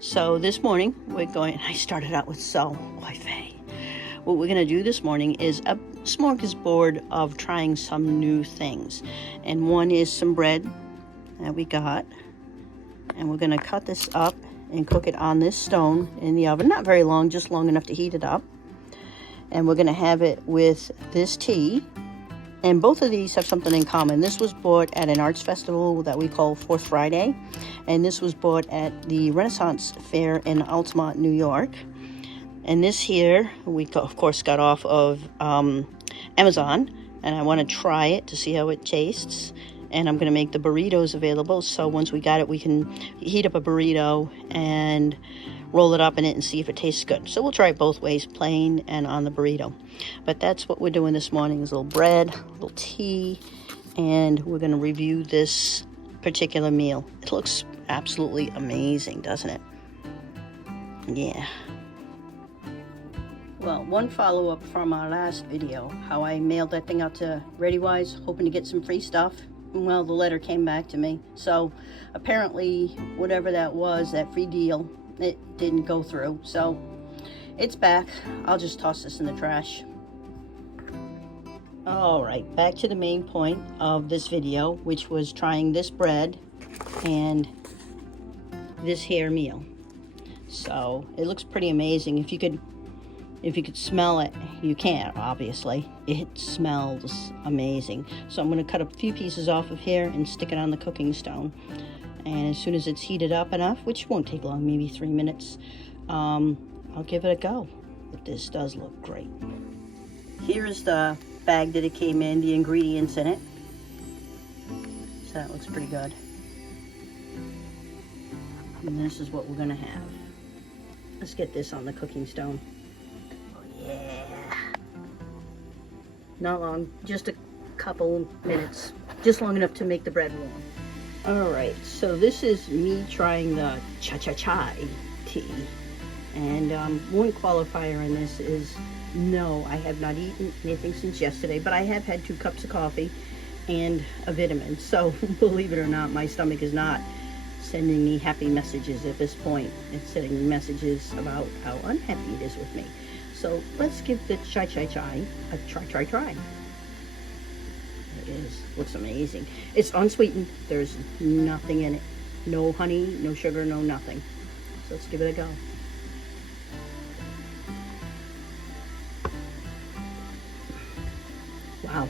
So this morning I started out with Wi-Fi. What we're going to do this morning is a smorgasbord of trying some new things. And one is some bread that we got. And we're going to cut this up and cook it on this stone in the oven. Not very long, just long enough to heat it up. And we're going to have it with this tea. And both of these have something in common. This was bought at an arts festival that we call Fourth Friday. And this was bought at the Renaissance Fair in Altamont, New York. And this here, we of course got off of Amazon. And I want to try it to see how it tastes. And I'm going to make the burritos available. So once we got it, we can heat up a burrito and roll it up in it and see if it tastes good. So we'll try it both ways, plain and on the burrito. But that's what we're doing this morning, is a little bread, a little tea, and we're going to review this particular meal. It looks absolutely amazing, doesn't it? Yeah. Well, one follow-up from our last video, how I mailed that thing out to ReadyWise, hoping to get some free stuff. Well, the letter came back to me. So apparently, whatever that was, that free deal, it didn't go through. So it's back. I'll just toss this in the trash. All right, back to the main point of this video, which was trying this bread and this here meal. So it looks pretty amazing. If you could smell it, you can't, obviously. It smells amazing. So I'm going to cut a few pieces off of here and stick it on the cooking stone. And as soon as it's heated up enough, which won't take long, maybe 3 minutes, I'll give it a go. But this does look great. Here is the bag that it came in, the ingredients in it. So that looks pretty good. And this is what we're going to have. Let's get this on the cooking stone. Yeah. Not long, just a couple minutes. Just long enough to make the bread warm. Alright, so this is me trying the cha-cha-chai tea. And one qualifier in this is, no, I have not eaten anything since yesterday, but I have had 2 cups of coffee and a vitamin. So, believe it or not, my stomach is not sending me happy messages at this point. It's sending me messages about how unhappy it is with me. So let's give the chai a try. It is. Looks amazing. It's unsweetened. There's nothing in it. No honey, no sugar, no nothing. So let's give it a go. Wow.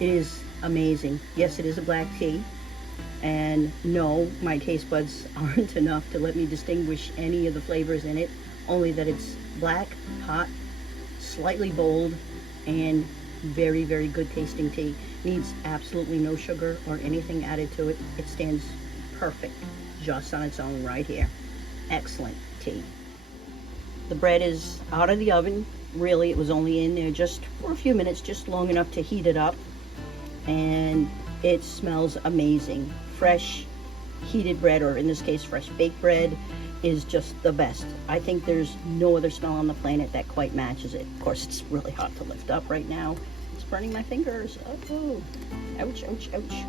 It is amazing. Yes, it is a black tea. And no, my taste buds aren't enough to let me distinguish any of the flavors in it. Only that it's black, hot, slightly bold, and very, very good tasting tea. Needs absolutely no sugar or anything added to it. It stands perfect just on its own right here. Excellent tea. The bread is out of the oven. Really, it was only in there just for a few minutes, just long enough to heat it up. And it smells amazing. Fresh heated bread, or in this case, fresh baked bread, is just the best. I think there's no other smell on the planet that quite matches it. Of course, it's really hot to lift up right now. It's burning my fingers. Oh, ouch, ouch, ouch.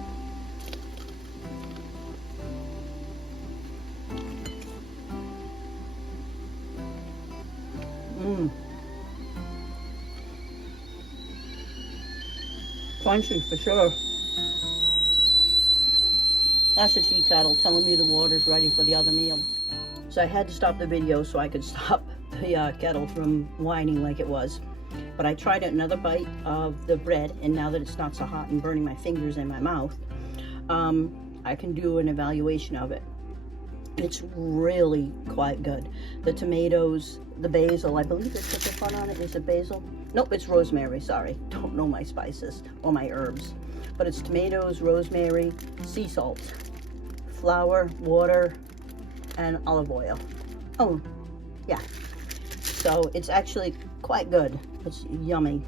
Crunchy for sure. That's the tea kettle telling me the water's ready for the other meal. So I had to stop the video so I could stop the kettle from whining like it was. But I tried another bite of the bread, and now that it's not so hot and burning my fingers and my mouth, I can do an evaluation of it. It's really quite good. The tomatoes, the basil, I believe it's what they put on it. Is it basil? Nope, it's rosemary, sorry. Don't know my spices or my herbs. But it's tomatoes, rosemary, sea salt, flour, water, and olive oil. Oh, yeah. So it's actually quite good. It's yummy.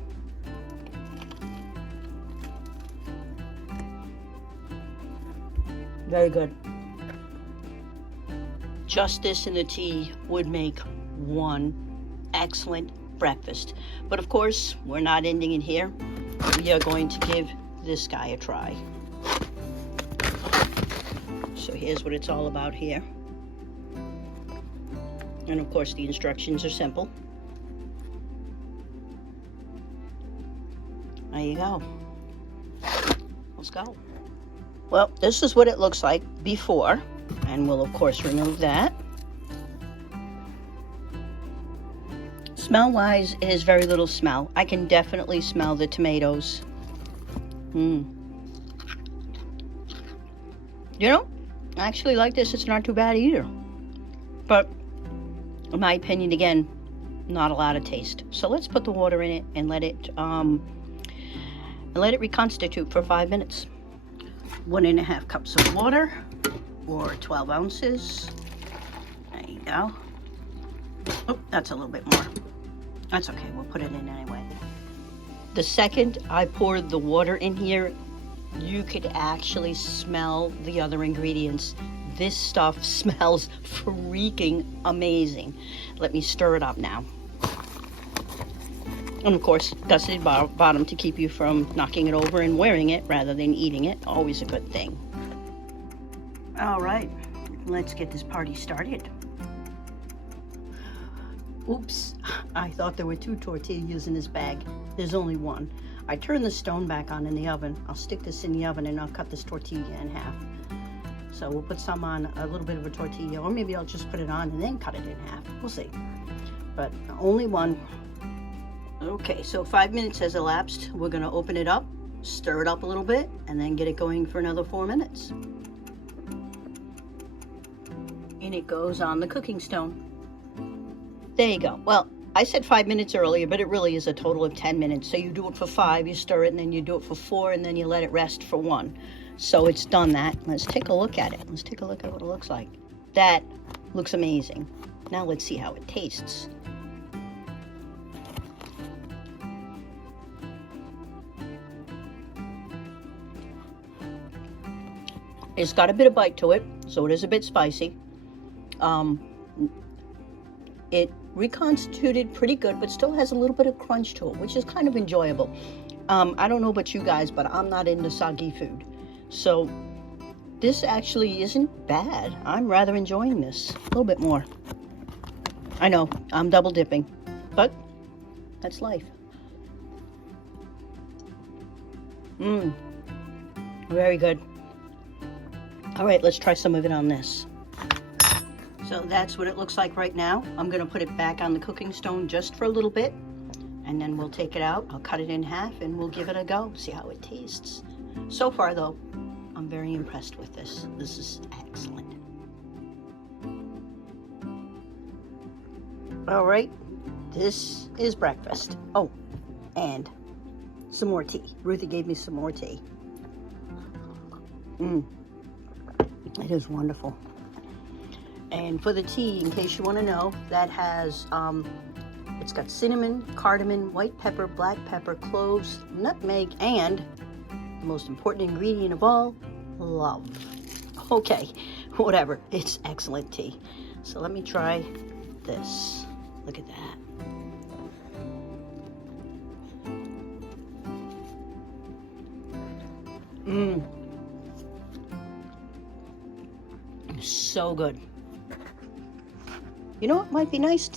Very good. Just this and the tea would make one excellent breakfast. But of course, we're not ending it here. We are going to give this guy a try. So here's what it's all about here. And of course the instructions are simple. There you go. Let's go. Well, this is what it looks like before, and we'll of course remove that. Smell-wise, it has very little smell. I can definitely smell the tomatoes. You know, I actually like this. It's not too bad either. But in my opinion, again, not a lot of taste. So let's put the water in it and let it reconstitute for 5 minutes. 1.5 cups of water, or 12 ounces. There you go. Oh, that's a little bit more. That's okay, we'll put it in anyway. The second I poured the water in here, you could actually smell the other ingredients. This stuff smells freaking amazing. Let me stir it up now. And of course, gusseted bottom to keep you from knocking it over and wearing it rather than eating it. Always a good thing. All right, let's get this party started. Oops, I thought there were 2 tortillas in this bag. There's only 1. I turned the stone back on in the oven. I'll stick this in the oven and I'll cut this tortilla in half. So we'll put some on, a little bit of a tortilla, or maybe I'll just put it on and then cut it in half. We'll see. But only 1. Okay, so 5 minutes has elapsed. We're gonna open it up, stir it up a little bit, and then get it going for another 4 minutes. And it goes on the cooking stone. There you go. Well, I said 5 minutes earlier, but it really is a total of 10 minutes. So you do it for 5, you stir it, and then you do it for 4, and then you let it rest for 1. So it's done that. Let's take a look at it. Let's take a look at what it looks like. That looks amazing. Now let's see how it tastes. It's got a bit of bite to it, so it is a bit spicy. It reconstituted pretty good, but still has a little bit of crunch to it, which is kind of enjoyable. I don't know about you guys, but I'm not into soggy food. So this actually isn't bad. I'm rather enjoying this. A little bit more. I know, I'm double dipping, but that's life. Very good. All right, let's try some of it on this. So that's what it looks like right now. I'm gonna put it back on the cooking stone just for a little bit, and then we'll take it out. I'll cut it in half and we'll give it a go, see how it tastes. So far though, I'm very impressed with this. This is excellent. All right, this is breakfast. Oh, and some more tea. Ruthie gave me some more tea. It is wonderful. And for the tea, in case you want to know, that has, it's got cinnamon, cardamom, white pepper, black pepper, cloves, nutmeg, and the most important ingredient of all, love. Okay, whatever. It's excellent tea. So let me try this. Look at that. So good. You know, it might be nice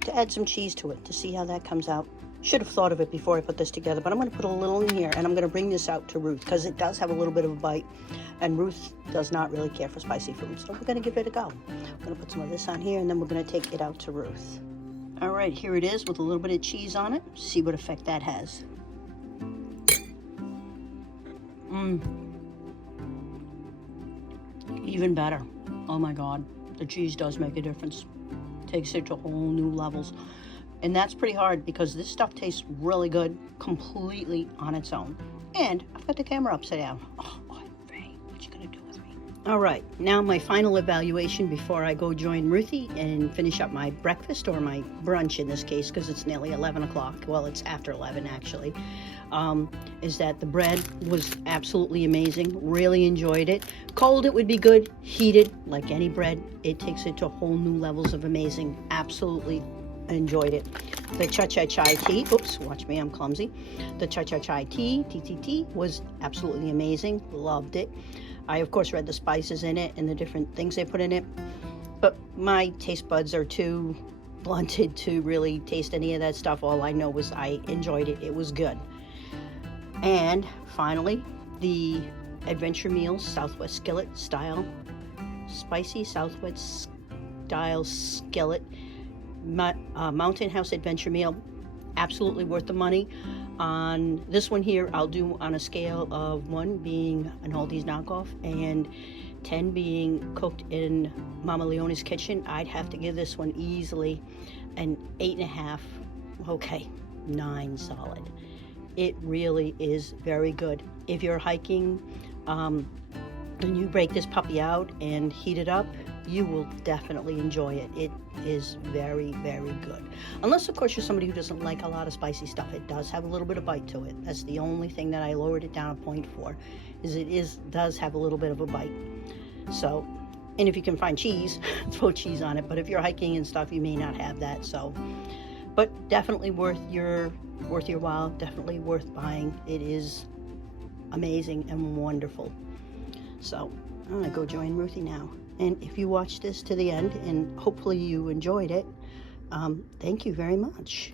to add some cheese to it to see how that comes out. Should have thought of it before I put this together, but I'm going to put a little in here, and I'm going to bring this out to Ruth because it does have a little bit of a bite, and Ruth does not really care for spicy food, so we're going to give it a go. I'm going to put some of this on here, and then we're going to take it out to Ruth. All right, here it is with a little bit of cheese on it. See what effect that has. Even better. Oh my God, the cheese does make a difference. Takes it to whole new levels. And that's pretty hard because this stuff tastes really good completely on its own. And I've got the camera upside down. Oh, Ray, what you gonna do with me? All right, now my final evaluation before I go join Ruthie and finish up my breakfast, or my brunch in this case, because it's nearly 11 o'clock. Well, it's after 11 actually. Is that the bread was absolutely amazing. Really enjoyed it. Cold it would be good. Heated, like any bread, it takes it to whole new levels of amazing. Absolutely enjoyed it. The cha-cha-chai tea, oops, watch me, I'm clumsy. The cha-cha-chai tea, TTT, was absolutely amazing. Loved it. I, of course, read the spices in it and the different things they put in it. but my taste buds are too blunted to really taste any of that stuff. All I know was I enjoyed it. It was good. And finally, the Adventure Meals Southwest Skillet style, spicy Southwest style skillet Mountain House Adventure Meal. Absolutely worth the money. On this one here, I'll do on a scale of 1 being an Aldi's knockoff and 10 being cooked in Mama Leone's kitchen. I'd have to give this one easily an 8.5. Okay, 9 solid. It really is very good. If you're hiking and you break this puppy out and heat it up, you will definitely enjoy it. It is very, very good. Unless, of course, you're somebody who doesn't like a lot of spicy stuff. It does have a little bit of bite to it. That's the only thing that I lowered it down a point for, is it does have a little bit of a bite. So, and if you can find cheese, throw cheese on it. But if you're hiking and stuff, you may not have that. So, but definitely worth your while. Definitely worth buying. It is amazing and wonderful. So I'm gonna go join Ruthie now. And if you watched this to the end, and hopefully you enjoyed it, thank you very much.